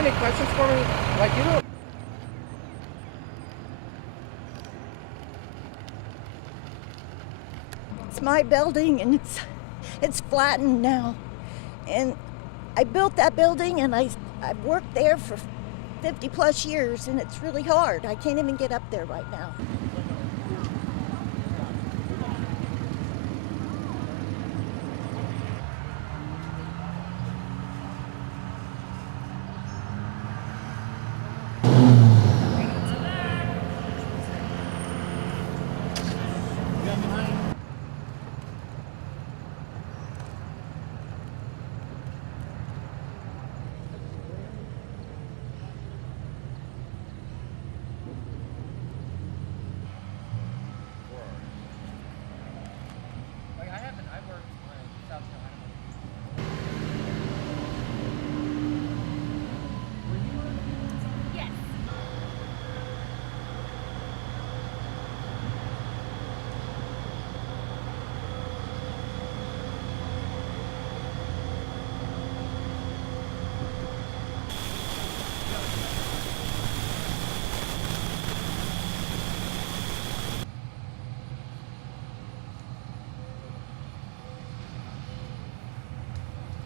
have any questions for me? Like, you know. It's my building, and it's flattened now. And I built that building, and I've worked there for 50 plus years, and it's really hard. I can't even get up there right now.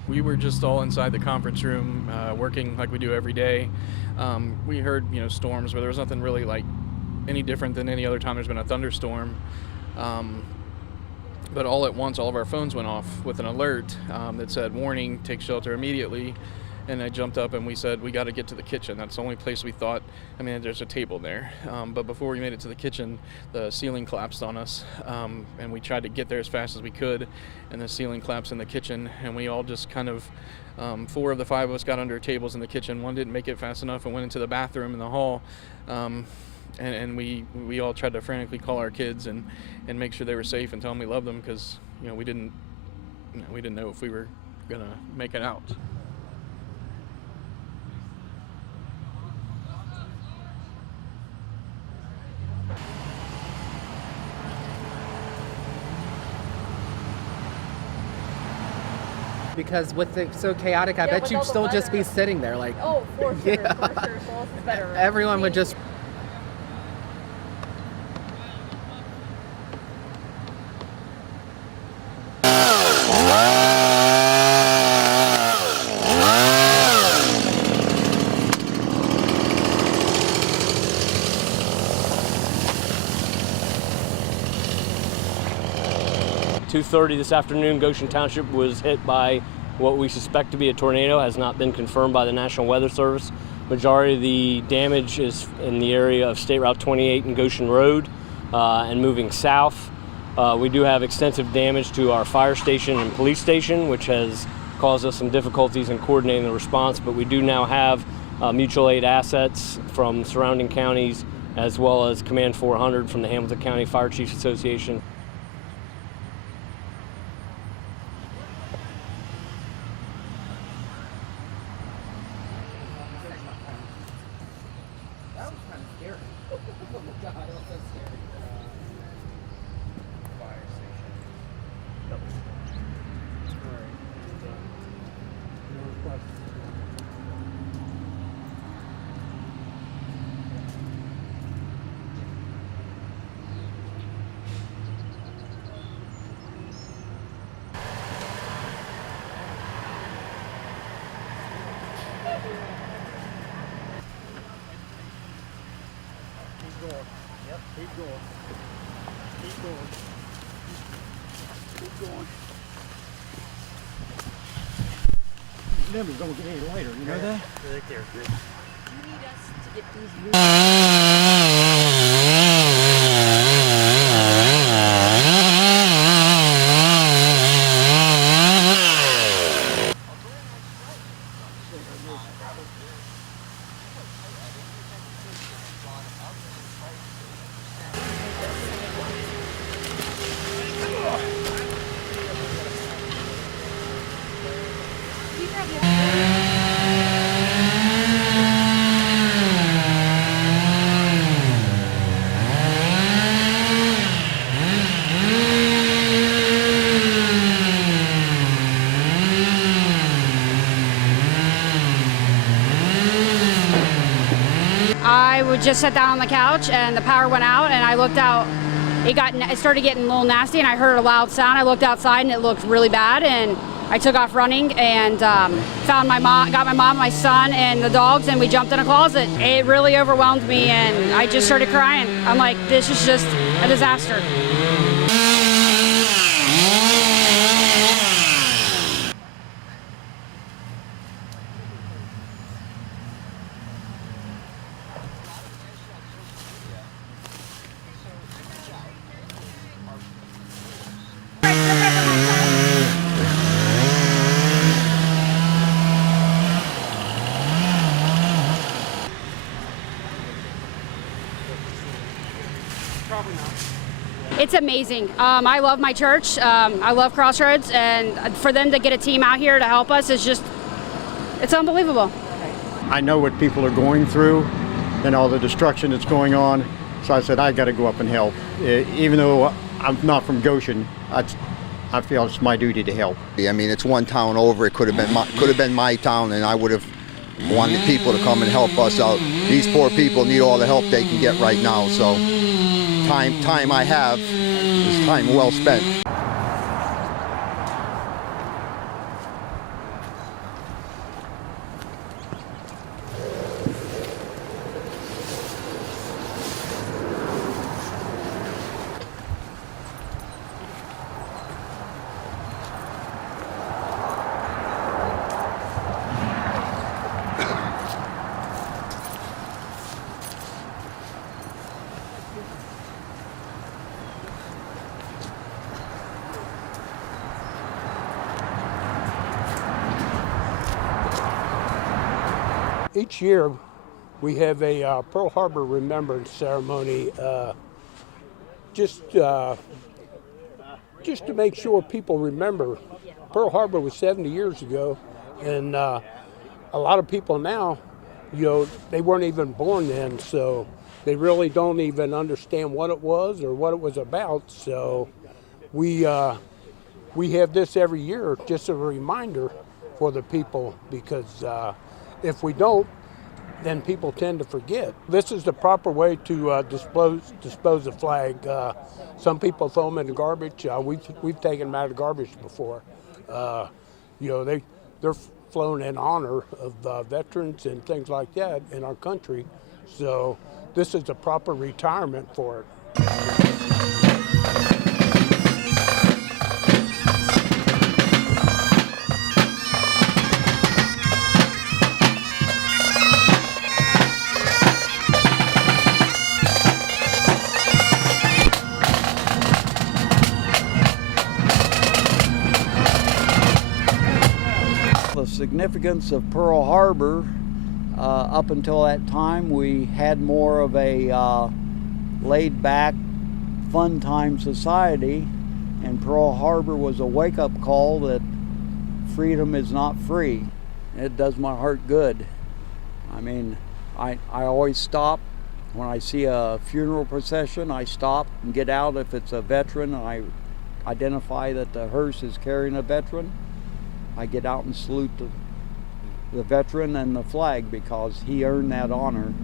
We were just all inside the conference room, working like we do every day. We heard, storms, but there was nothing really like any different than any other time there's been a thunderstorm. But all at once, all of our phones went off with an alert that said, "Warning, take shelter immediately." And I jumped up and we said, we got to get to the kitchen. That's the only place we thought. I mean, there's a table there. But before we made it to the kitchen, the ceiling collapsed on us. And we tried to get there as fast as we could. And the ceiling collapsed in the kitchen. And we all just kind of, 4 of the 5 of us got under tables in the kitchen. One didn't make it fast enough and went into the bathroom in the hall. And we all tried to frantically call our kids and make sure they were safe and tell them we loved them, because, we didn't know if we were going to make it out. Because with it so chaotic, I bet you'd still just be sitting there like... Oh, for sure, for sure. So this is better. Everyone would just... .2:30 this afternoon, Goshen Township was hit by what we suspect to be a tornado. Has not been confirmed by the National Weather Service. Majority of the damage is in the area of State Route 28 and Goshen Road and moving south. We do have extensive damage to our fire station and police station, which has caused us some difficulties in coordinating the response, but we do now have mutual aid assets from surrounding counties, as well as Command 400 from the Hamilton County Fire Chiefs Association. Keep going. These numbers don't get any lighter, you know that? Right there. You need us to get these just sat down on the couch and the power went out, and I looked out. It started getting a little nasty, and I heard a loud sound. I looked outside, and it looked really bad, and I took off running and found my mom, got my mom, my son, and the dogs, and we jumped in a closet. It really overwhelmed me, and I just started crying. I'm like, this is just a disaster. It's amazing. I love my church. I love Crossroads, and for them to get a team out here to help us is it's unbelievable. I know what people are going through and all the destruction that's going on, so I said I got to go up and help. Even though I'm not from Goshen, I feel it's my duty to help. I mean, it's one town over. It could have been my town, and I would have wanted people to come and help us out. These poor people need all the help they can get right now. So time I have is time well spent. Each year we have a Pearl Harbor Remembrance Ceremony just to make sure people remember. Pearl Harbor was 70 years ago, and a lot of people now, they weren't even born then, so they really don't even understand what it was or what it was about. So we have this every year just as a reminder for the people, because if we don't, then people tend to forget. This is the proper way to dispose of flag. Some people throw them in the garbage. We've taken them out of garbage before. They're flown in honor of veterans and things like that in our country. So this is the proper retirement for it. The significance of Pearl Harbor, up until that time, we had more of a laid-back, fun-time society, and Pearl Harbor was a wake-up call that freedom is not free. It does my heart good. I mean, I always stop. When I see a funeral procession, I stop and get out. If it's a veteran, I identify that the hearse is carrying a veteran. I get out and salute the veteran and the flag because he earned that honor.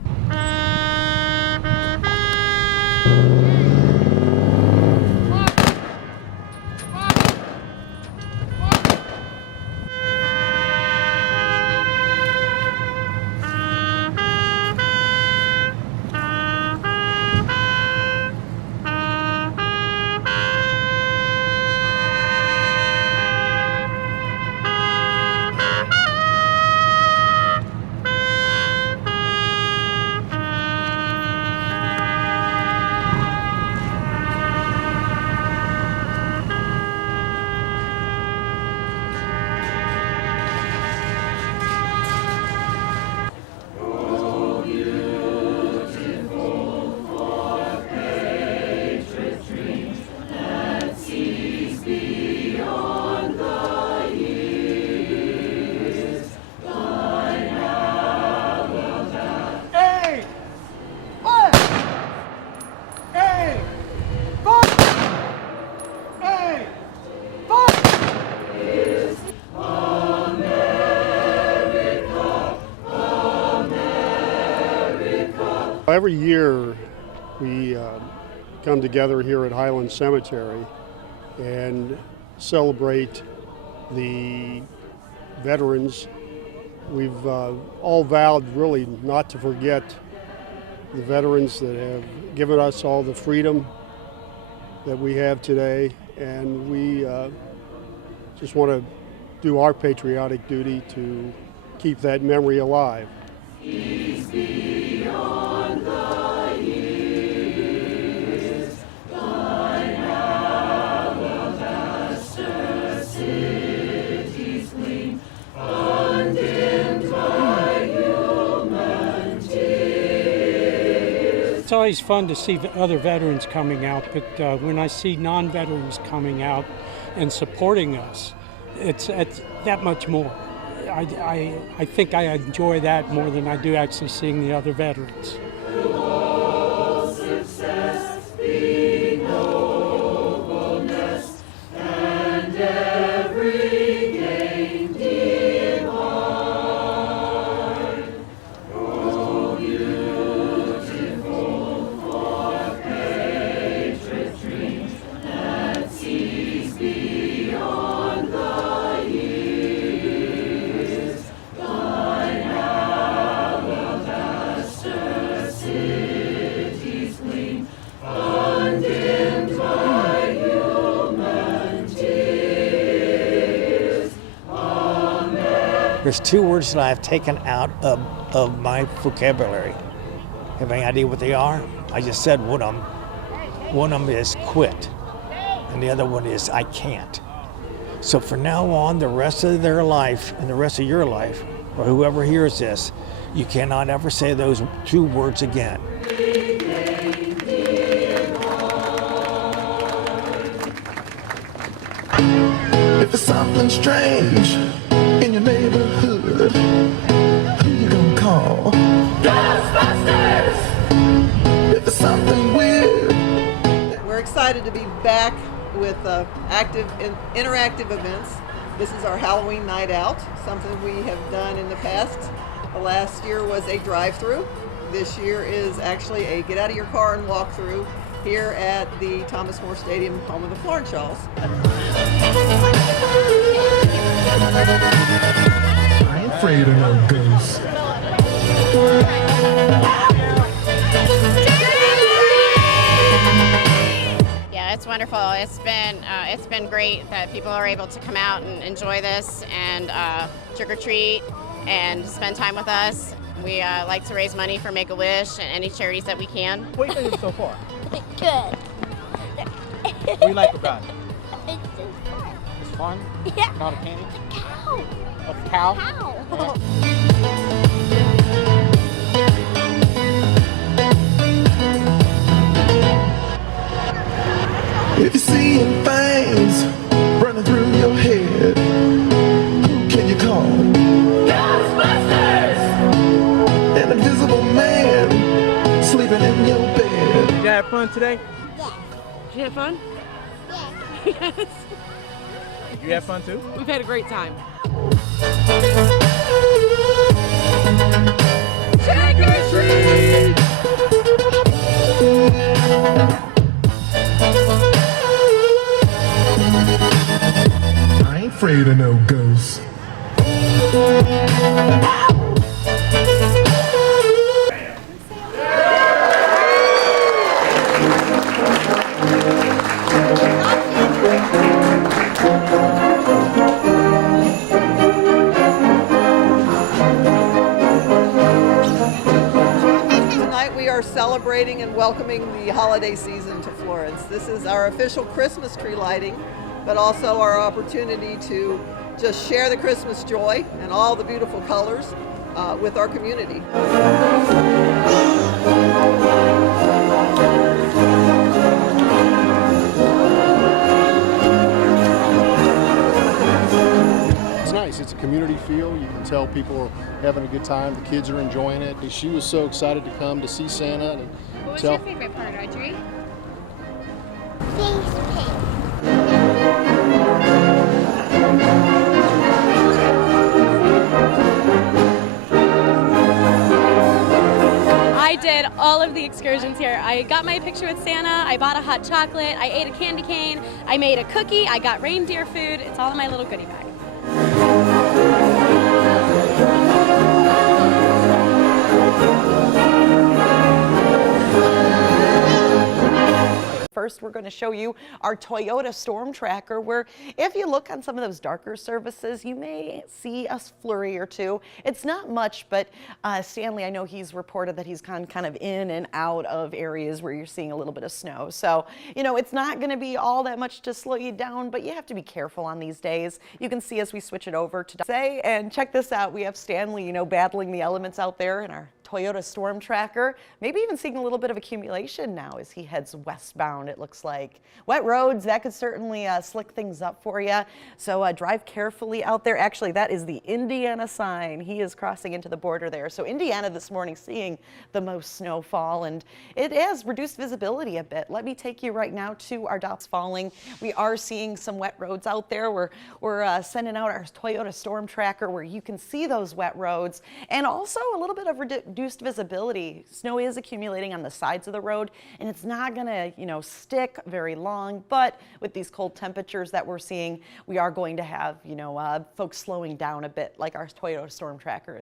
every year we come together here at Highland Cemetery and celebrate the veterans. We've all vowed really not to forget the veterans that have given us all the freedom that we have today, and we just want to do our patriotic duty to keep that memory alive. Peace beyond the years, thine alabaster cities gleam, undimmed by human tears. It's always fun to see other veterans coming out, but when I see non-veterans coming out and supporting us, it's that much more. I think I enjoy that more than I do actually seeing the other veterans. All success be nobleness, and every gain divine. Oh, beautiful for patriot dreams that sees beyond the years. Thine alabaster cities gleam, undimmed by human tears. Amen. There's two words that I've taken out of my vocabulary. Have any idea what they are? I just said one of them. One of them is quit, and the other one is I can't. So from now on, the rest of their life and the rest of your life, or whoever hears this, you cannot ever say those two words again. If it's something strange in your neighborhood, who you gonna call? Ghostbusters! If it's something weird. We're excited to be back with active and interactive events. This is our Halloween night out, something we have done in the past. Last year was a drive-through. This year is actually a get out of your car and walk through here at the Thomas More Stadium, home of the Florenshaws. I ain't afraid of no ghosts. Yeah, it's wonderful. It's been great that people are able to come out and enjoy this and trick or treat and spend time with us. We like to raise money for Make-A-Wish and any charities that we can. What do you think of it so far? Good. What do you like about it? It's fun? Yeah. Not a candy? Cow. A cow? Cow. If you're seeing things running through your head, who can you call? Ghostbusters! An invisible man sleeping in your bed. Did you have fun today? Yeah. Did you have fun? Yeah. Yes. Did you have fun too? We've had a great time. Trick or treat! I ain't afraid of no ghosts. Tonight we are celebrating and welcoming the holiday season to Florence. This is our official Christmas tree lighting, but also our opportunity to just share the Christmas joy and all the beautiful colors with our community. It's nice. It's a community feel. You can tell people are having a good time. The kids are enjoying it. She was so excited to come to see Santa. And What was your favorite part, Audrey? I did enjoyed all of the excursions here. I got my picture with Santa, I bought a hot chocolate, I ate a candy cane, I made a cookie, I got reindeer food. It's all in my little goodie bag. First, we're going to show you our Toyota Storm Tracker, where if you look on some of those darker surfaces, you may see a flurry or two. It's not much, but Stanley, I know he's reported that he's gone kind of in and out of areas where you're seeing a little bit of snow. So, you know, it's not going to be all that much to slow you down, but you have to be careful on these days. You can see as we switch it over to say, and check this out. We have Stanley, you know, battling the elements out there in our Toyota Storm Tracker, maybe even seeing a little bit of accumulation now as he heads westbound, it looks like. Wet roads, that could certainly slick things up for you. So drive carefully out there. Actually, that is the Indiana sign. He is crossing into the border there. So Indiana this morning seeing the most snowfall, and it has reduced visibility a bit. Let me take you right now to our dots falling. We are seeing some wet roads out there. We're sending out our Toyota Storm Tracker where you can see those wet roads, and also a little bit of reduced visibility. Snow is accumulating on the sides of the road, and it's not gonna, you know, stick very long, but with these cold temperatures that we're seeing, we are going to have, you know, folks slowing down a bit like our Toyota Storm Tracker